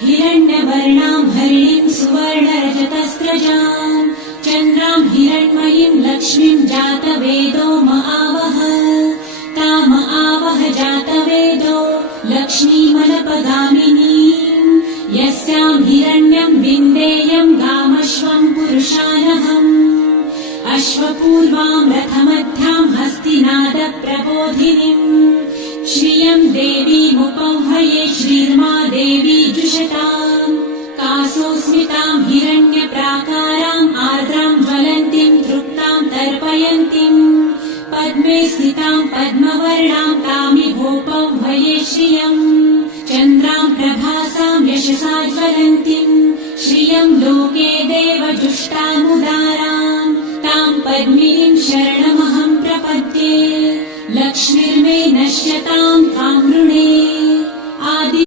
हिरण्यवर्णां हरिणीं सुवर्णरजतस्रजां चन्द्रां हिरण्मयीं लक्ष्मीं जातवेदो महावः ताम आवह जातवेदो लक्ष्मीमनपगामिनीं यस्यां हिरण्यं विन्देयं गामश्वं पुरुषानहम् अश्वपूर्वां रथमध्यां हस्तिनादप्रबोधिनीम् श्रियं देवीमुपह्वये श्रीर्मा देवी जुषताम् कासोऽस्मितां हिरण्यप्राकाराम् आर्द्रां ज्वलन्तीं तृप्तां तर्पयन्तीं पद्मे स्थितां पद्मवर्णां तामिहोपह्वये श्रियम् चन्द्रां प्रभासां यशसा ज्वलन्तीं श्रियं लोके देवजुष्टामुदाराम् तां पद्मिनीं शरणमहं प्रपद्ये लक्ष्मीर्मे नश्यतां त्वां वृणे।